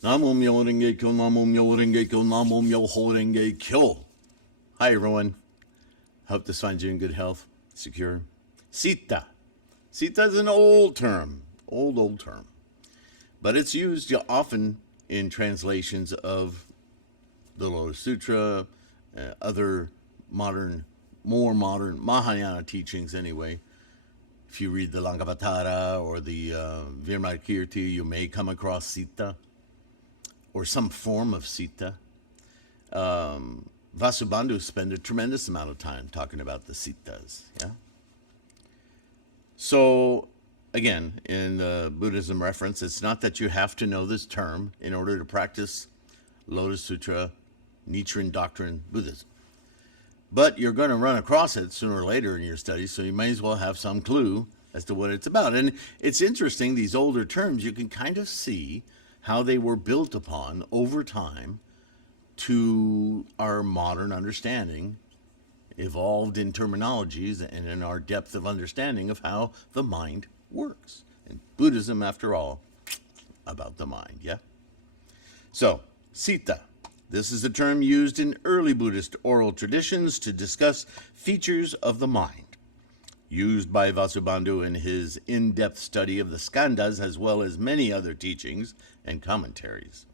Namo myo renge kyo, namo myo renge kyo, namo myo ho renge kyo. Hi, everyone. Hope this finds you in good health, secure. Citta. Citta is an old term, old term. But it's used often in translations of the Lotus Sutra, other more modern Mahayana teachings anyway. If you read the Lankavatara or the Virmadkirti, you may come across Citta or some form of Citta. Vasubandhu spent a tremendous amount of time talking about the Cittas. Yeah. So again, in the Buddhism reference, it's not that you have to know this term in order to practice Lotus Sutra, Nichiren doctrine Buddhism. But you're going to run across it sooner or later in your studies, so you may as well have some clue as to what it's about. And it's interesting, these older terms, you can kind of see how they were built upon over time to our modern understanding, evolved in terminologies and in our depth of understanding of how the mind works. And Buddhism, after all, about the mind, yeah? So, Citta. This is a term used in early Buddhist oral traditions to discuss features of the mind. Used by Vasubandhu in his in-depth study of the skandhas as well as many other teachings and commentaries.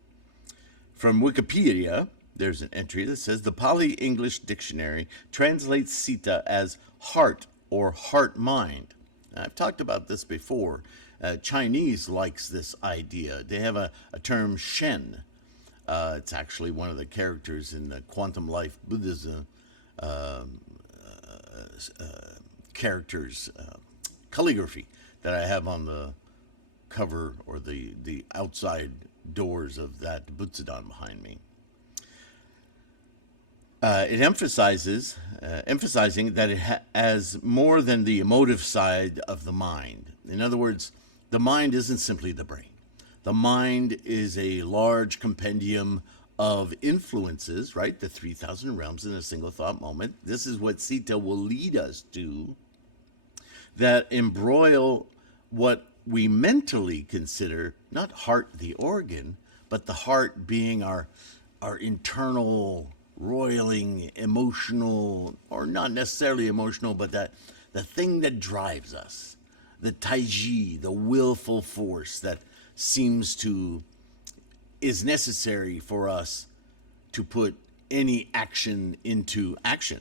From Wikipedia, there's an entry that says the Pali-English dictionary translates Citta as heart or heart-mind. I've talked about this before. Chinese likes this idea. They have a term Shen. It's actually one of the characters in the Quantum Life Buddhism characters calligraphy that I have on the cover or the outside doors of that Butsudan behind me. It emphasizing that it has more than the emotive side of the mind. In other words, the mind isn't simply the brain. The mind is a large compendium of influences, right? The 3,000 realms in a single thought moment. This is what Citta will lead us to, that embroil what we mentally consider not heart the organ, but the heart being our internal roiling, emotional, or not necessarily emotional, but that the thing that drives us, the taiji, the willful force that is necessary for us to put any action into actual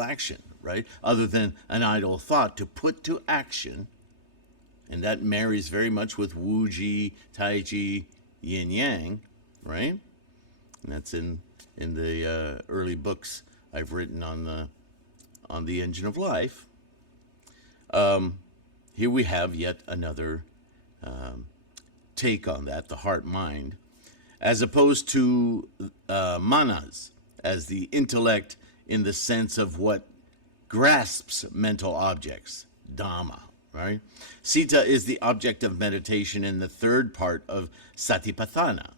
action, right? Other than an idle thought, to put to action. And that marries very much with Wuji, Taiji, Yin Yang, right? And that's in the early books I've written on the Engine of Life. Here we have yet another take on that, the heart-mind, as opposed to manas, as the intellect in the sense of what grasps mental objects, dhamma, right? Citta is the object of meditation in the third part of Satipatthana,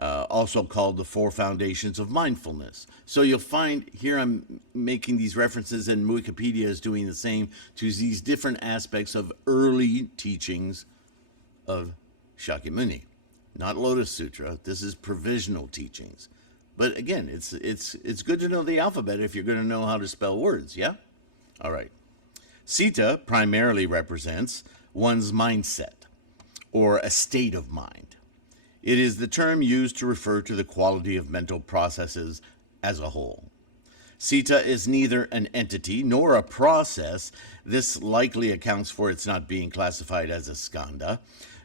also called the Four Foundations of Mindfulness. So you'll find here I'm making these references, and Wikipedia is doing the same, to these different aspects of early teachings of Shakyamuni. Not Lotus Sutra. This is provisional teachings. But again, it's good to know the alphabet if you're going to know how to spell words, yeah? All right. Citta primarily represents one's mindset, or a state of mind. It is the term used to refer to the quality of mental processes as a whole. Citta is neither an entity nor a process. This likely accounts for its not being classified as a skandha,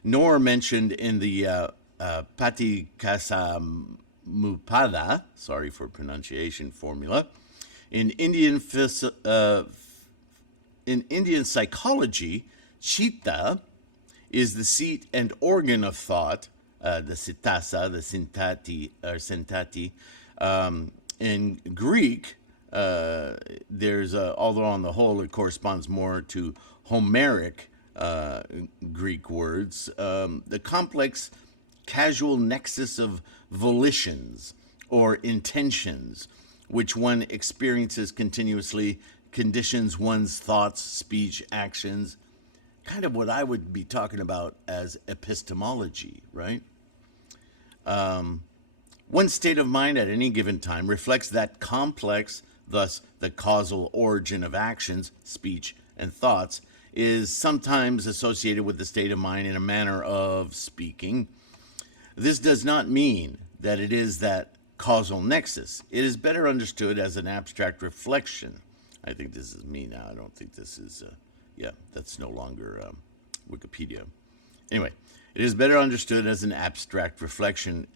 nor mentioned in the Patikasamuppada, sorry for pronunciation, formula. In Indian psychology, Citta is the seat and organ of thought, the Cittasa, the Sintati. In Greek, although on the whole it corresponds more to Homeric Greek words, the complex casual nexus of volitions or intentions, which one experiences continuously, conditions one's thoughts, speech, actions, kind of what I would be talking about as epistemology, right? One state of mind at any given time reflects that complex, thus, the causal origin of actions, speech, and thoughts is sometimes associated with the state of mind in a manner of speaking. This does not mean that it is that causal nexus. It is better understood as an abstract reflection. I think this is me now. I don't think this is, that's no longer Wikipedia. Anyway, it is better understood as an abstract reflection.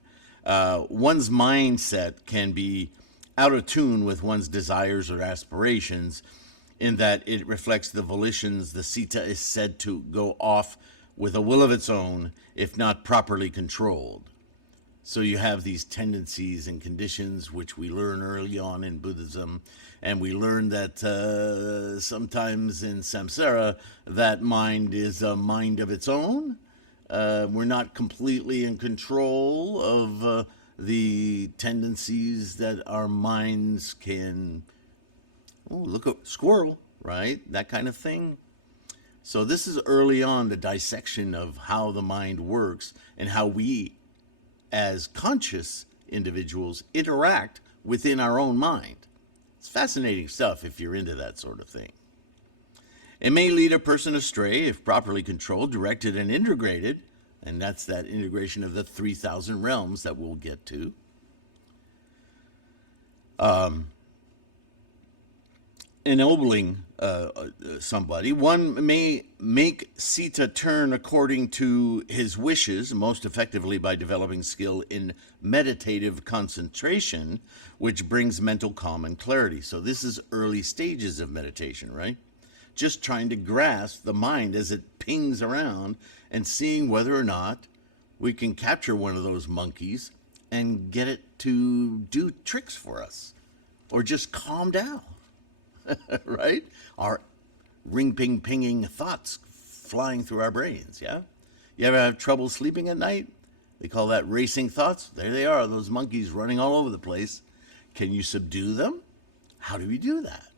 One's mindset can be out of tune with one's desires or aspirations in that it reflects the volitions. The Citta is said to go off with a will of its own if not properly controlled. So you have these tendencies and conditions which we learn early on in Buddhism, and we learn that sometimes in samsara that mind is a mind of its own. We're not completely in control of the tendencies that our minds can, look at squirrel, right? That kind of thing. So this is early on the dissection of how the mind works and how we as conscious individuals interact within our own mind. It's fascinating stuff if you're into that sort of thing. It may lead a person astray if properly controlled, directed, and integrated, and that's that integration of the 3,000 realms that we'll get to. Ennobling somebody, one may make Citta turn according to his wishes, most effectively by developing skill in meditative concentration, which brings mental calm and clarity. So this is early stages of meditation, right? Just trying to grasp the mind as it pings around and seeing whether or not we can capture one of those monkeys and get it to do tricks for us or just calm down. Right? Our ring-ping-pinging thoughts flying through our brains, yeah? You ever have trouble sleeping at night? They call that racing thoughts. There they are, those monkeys running all over the place. Can you subdue them? How do we do that?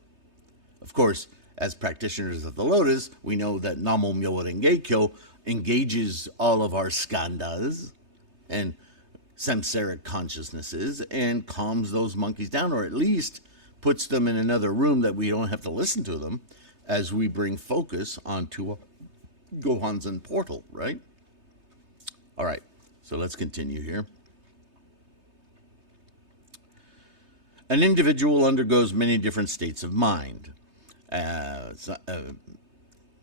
Of course, as practitioners of the Lotus, we know that Namo Myoho Renge Kyo engages all of our skandhas and samsaric consciousnesses and calms those monkeys down, or at least puts them in another room that we don't have to listen to them as we bring focus onto Gohanzen portal, right? All right, so let's continue here. An individual undergoes many different states of mind.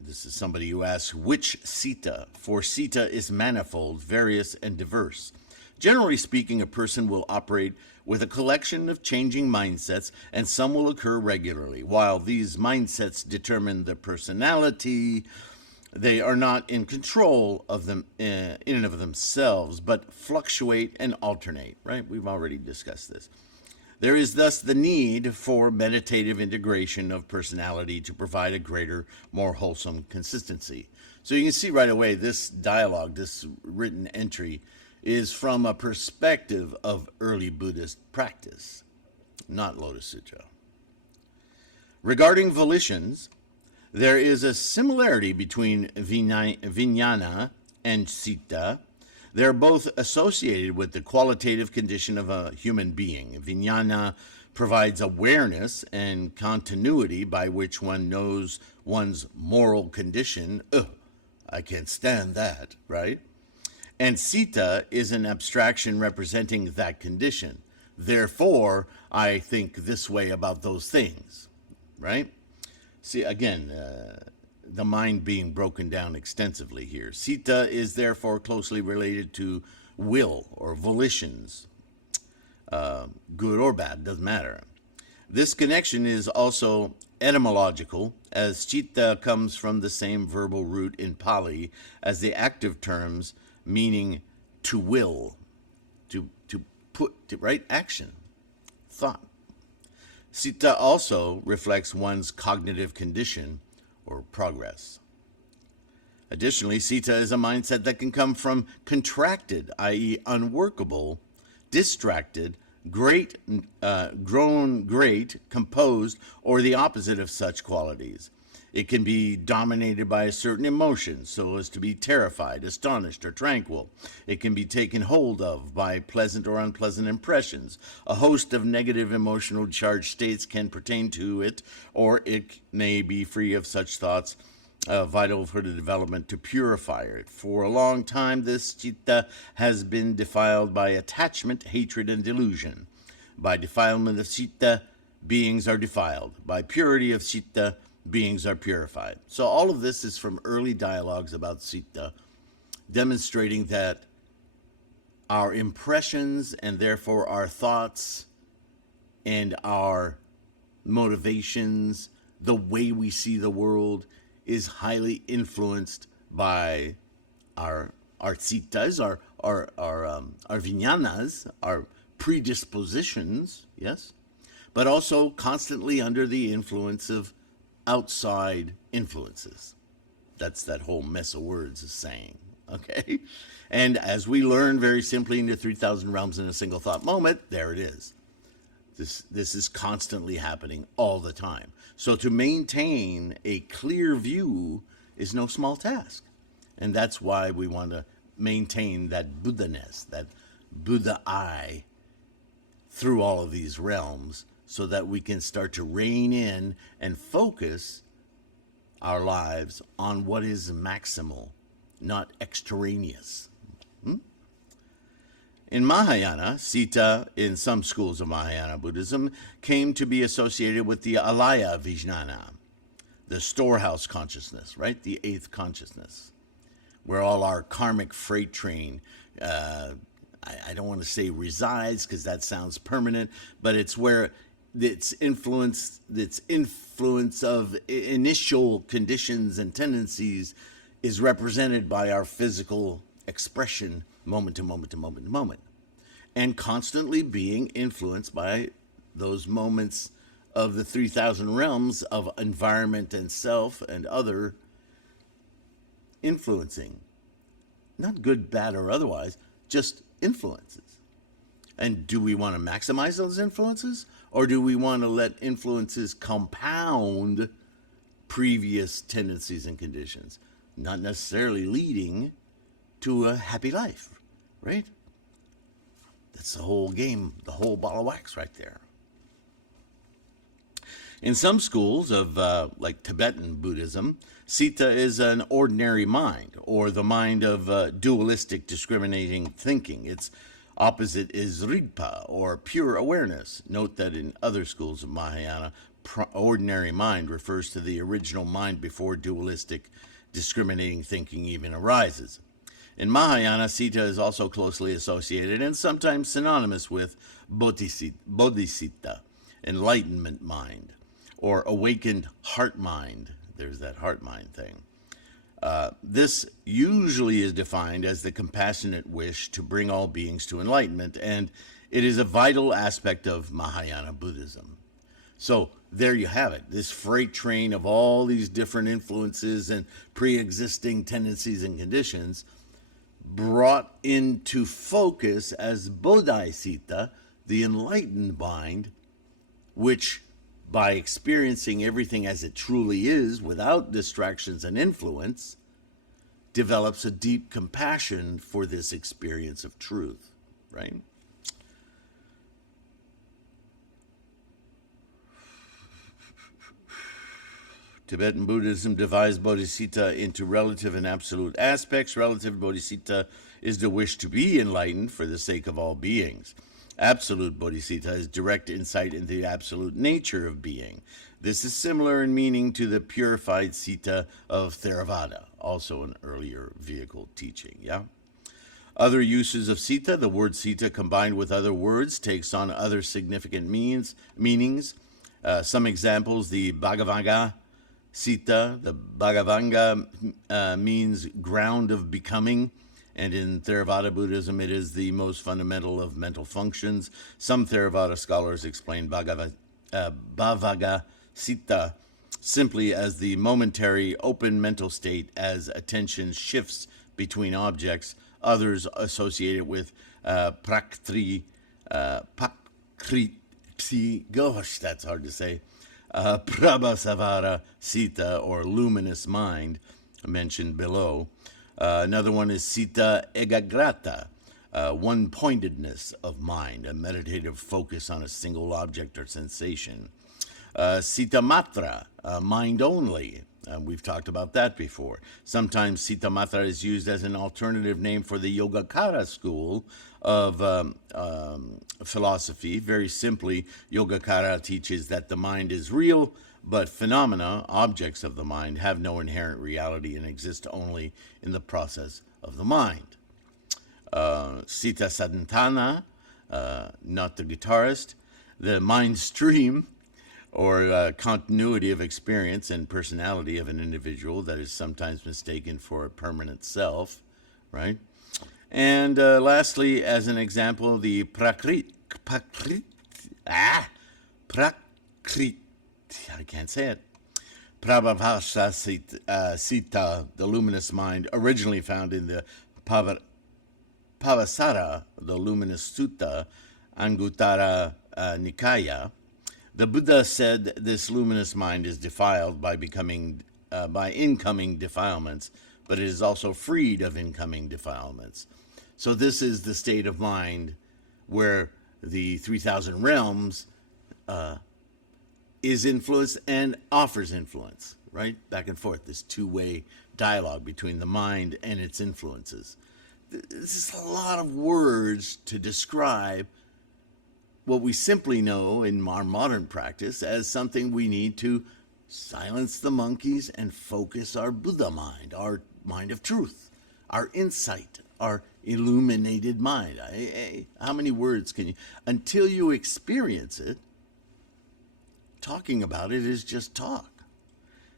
This is somebody who asks, which Citta? For Citta is manifold, various, and diverse. Generally speaking, a person will operate with a collection of changing mindsets, and some will occur regularly. While these mindsets determine the personality, they are not in control of them in and of themselves, but fluctuate and alternate, right? We've already discussed this. There is thus the need for meditative integration of personality to provide a greater, more wholesome consistency. So you can see right away this dialogue, this written entry, is from a perspective of early Buddhist practice, not Lotus Sutra. Regarding volitions, there is a similarity between vijnana and citta. They're both associated with the qualitative condition of a human being. Vijnana provides awareness and continuity by which one knows one's moral condition. I can't stand that, right? And citta is an abstraction representing that condition. Therefore, I think this way about those things, right? See, again, the mind being broken down extensively here. Citta is therefore closely related to will or volitions, good or bad, doesn't matter. This connection is also etymological, as citta comes from the same verbal root in Pali as the active terms meaning to will, to put, to right action, thought. Citta also reflects one's cognitive condition or progress. Additionally, citta is a mindset that can come from contracted, i.e. unworkable, distracted, great, grown great, composed, or the opposite of such qualities. It can be dominated by a certain emotion, so as to be terrified, astonished, or tranquil. It can be taken hold of by pleasant or unpleasant impressions. A host of negative emotional charged states can pertain to it, or it may be free of such thoughts, vital for the development to purify it. For a long time, this citta has been defiled by attachment, hatred, and delusion. By defilement of citta, beings are defiled. By purity of citta, beings are purified. So all of this is from early dialogues about citta, demonstrating that our impressions and therefore our thoughts and our motivations, the way we see the world, is highly influenced by our cittas, our vijnanas, our predispositions, yes, but also constantly under the influence of outside influences. That's that whole mess of words is saying, okay? And as we learn very simply in the 3,000 realms in a single thought moment, there it is. This is constantly happening all the time. So to maintain a clear view is no small task. And that's why we want to maintain that Buddha-ness, that Buddha eye through all of these realms, so that we can start to rein in and focus our lives on what is maximal, not extraneous. In Mahayana, Citta, in some schools of Mahayana Buddhism, came to be associated with the Alaya Vijnana, the storehouse consciousness, right? The eighth consciousness, where all our karmic freight train, I don't want to say resides because that sounds permanent, but it's where its influence of initial conditions and tendencies is represented by our physical expression moment to moment to moment to moment, and constantly being influenced by those moments of the 3,000 realms of environment and self and other influencing. Not good, bad, or otherwise, just influences. And do we want to maximize those influences? Or do we want to let influences compound previous tendencies and conditions, not necessarily leading to a happy life, right? That's the whole game, the whole ball of wax right there. In some schools of like Tibetan Buddhism, Citta is an ordinary mind, or the mind of dualistic discriminating thinking. Its opposite is Rigpa, or pure awareness. Note that in other schools of Mahayana, ordinary mind refers to the original mind before dualistic discriminating thinking even arises. In Mahayana, Citta is also closely associated and sometimes synonymous with Bodhicitta, enlightenment mind, or awakened heart mind. There's that heart mind thing. This usually is defined as the compassionate wish to bring all beings to enlightenment, and it is a vital aspect of Mahayana Buddhism. So there you have it, this freight train of all these different influences and pre-existing tendencies and conditions brought into focus as Bodhicitta, the enlightened mind, which by experiencing everything as it truly is without distractions and influence, develops a deep compassion for this experience of truth, right? Tibetan Buddhism divides bodhicitta into relative and absolute aspects. Relative bodhicitta is the wish to be enlightened for the sake of all beings. Absolute bodhicitta is direct insight into the absolute nature of being. This is similar in meaning to the purified citta of Theravada, also an earlier vehicle teaching, yeah? Other uses of citta, the word citta combined with other words takes on other significant meanings. Some examples, the Bhagavanga citta, the Bhagavanga means ground of becoming, and in Theravada Buddhism, it is the most fundamental of mental functions. Some Theravada scholars explain Bhavaga citta simply as the momentary open mental state as attention shifts between objects. Others associate it with prakriti, gosh, that's hard to say, prabhasavara Citta, or luminous mind, mentioned below. Another one is Citta ekagrata, one-pointedness of mind, a meditative focus on a single object or sensation. Citta matra, mind only. We've talked about that before. Sometimes Citta matra is used as an alternative name for the Yogacara school of philosophy. Very simply, Yogacara teaches that the mind is real, but phenomena, objects of the mind, have no inherent reality and exist only in the process of the mind. Citta Sadhana, not the guitarist, the mind stream, or continuity of experience and personality of an individual that is sometimes mistaken for a permanent self, right? And lastly, as an example, the prakrit, I can't say it. Prabhavasa Citta, the luminous mind, originally found in the Pavasara, the luminous Sutta, Anguttara Nikaya. The Buddha said this luminous mind is defiled by incoming defilements, but it is also freed of incoming defilements. So this is the state of mind where the 3,000 realms is influenced and offers influence, right? Back and forth, this two-way dialogue between the mind and its influences. This is a lot of words to describe what we simply know in our modern practice as something we need to silence the monkeys and focus our Buddha mind, our mind of truth, our insight, our illuminated mind. How many words can you, until you experience it, talking about it is just talk.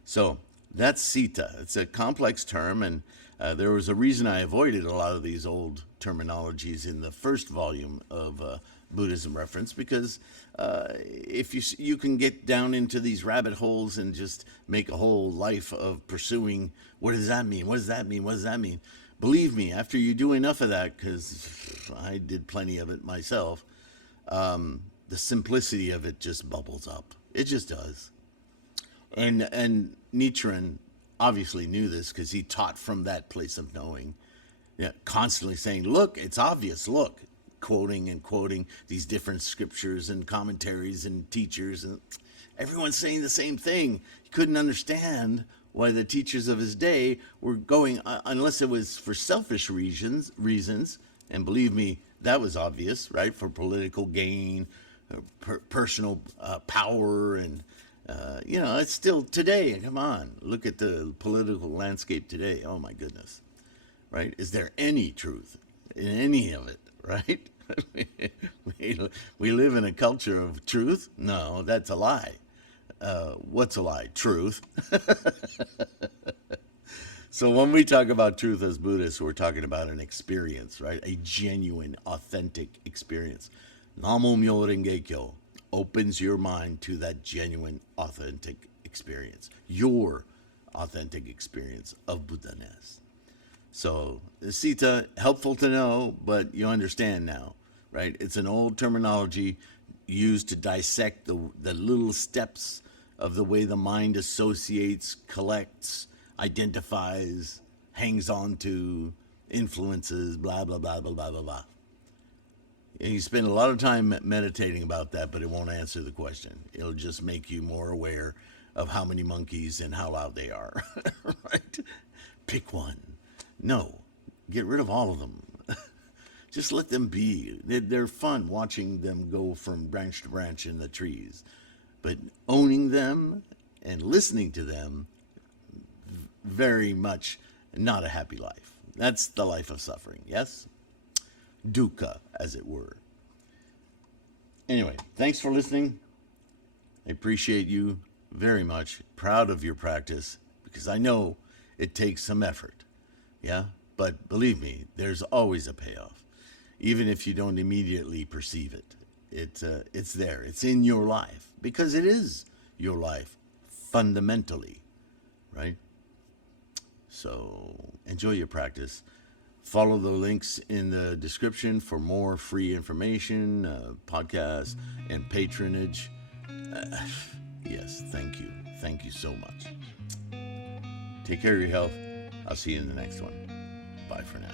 So that's Citta. It's a complex term, and there was a reason I avoided a lot of these old terminologies in the first volume of Buddhism Reference, because if you can get down into these rabbit holes and just make a whole life of pursuing, what does that mean? What does that mean? What does that mean? Believe me, after you do enough of that, because I did plenty of it myself, the simplicity of it just bubbles up. It just does. And Nichiren obviously knew this because he taught from that place of knowing, constantly saying, look, it's obvious, look, quoting and quoting these different scriptures and commentaries and teachers, and everyone's saying the same thing. He couldn't understand why the teachers of his day were going, unless it was for selfish reasons, and believe me, that was obvious, right? For political gain, personal power, and it's still today. Come on, look at the political landscape today. Oh my goodness, right? Is there any truth in any of it, right? We live in a culture of truth? No, that's a lie. What's a lie? Truth. So when we talk about truth as Buddhists, we're talking about an experience, right? A genuine, authentic experience. Namo Myo Renge Kyo opens your mind to that genuine, authentic experience. Your authentic experience of Buddha-ness. So, Citta, helpful to know, but you understand now, right? It's an old terminology used to dissect the little steps of the way the mind associates, collects, identifies, hangs on to, influences, blah, blah, blah, blah, blah, blah, blah. And you spend a lot of time meditating about that, but it won't answer the question. It'll just make you more aware of how many monkeys and how loud they are, right? Pick one. No, get rid of all of them. Just let them be. They're fun watching them go from branch to branch in the trees. But owning them and listening to them, very much not a happy life. That's the life of suffering, yes? Dukkha, as it were. Anyway, thanks for listening. I appreciate you very much. Proud of your practice, because I know it takes some effort. Yeah? But believe me, there's always a payoff. Even if you don't immediately perceive it. It's there. It's in your life. Because it is your life, fundamentally. Right? So, enjoy your practice. Follow the links in the description for more free information, podcasts, and patronage. Yes, thank you. Thank you so much. Take care of your health. I'll see you in the next one. Bye for now.